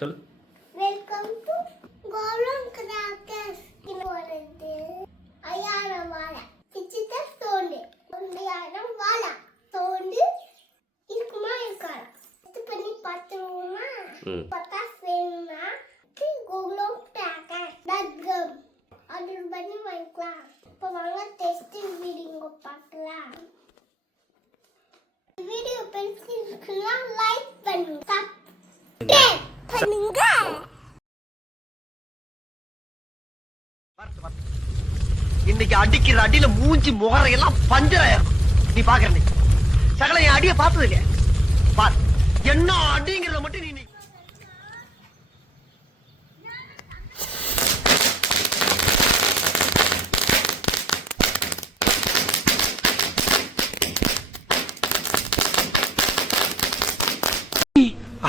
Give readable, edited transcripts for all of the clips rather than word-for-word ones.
சொல்லு. Welcome to கோலம் crackers. இன்னொரு ஐயாயிரம் வாழை டிஜிட்டல் சவுண்ட் 1000 வாழை சவுண்ட் இருக்குமா இருக்காது டெஸ்ட் பண்ணி பார்த்துருவோமா? பட்டாசு வேணும்னா கோலம் கிராக்கர் டாட்கம் ஆர்டர் பண்ணி வாங்கிக்கலாம். இப்போ வாங்க டெஸ்ட் வீடியோ பார்க்கலாம். வீடியோ பிடிச்சிருக்குன்னா லைக் பண்ணுங்க, சப்ஸ்கிரைப் பண்ணுங்க. இன்னைக்கு அடிக்கிற அடியில மூஞ்சி முகரையெல்லாம் பஞ்சராயிருக்கும். நீ பாக்குற நீ சகல என் அடிய பார்த்தது இல்லையா? பார் என்ன அடிங்கிறத மட்டும் நீ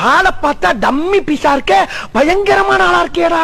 ஆளை பார்த்தா டம்மி பீஸா இருக்க, பயங்கரமான ஆளா இருக்கேடா.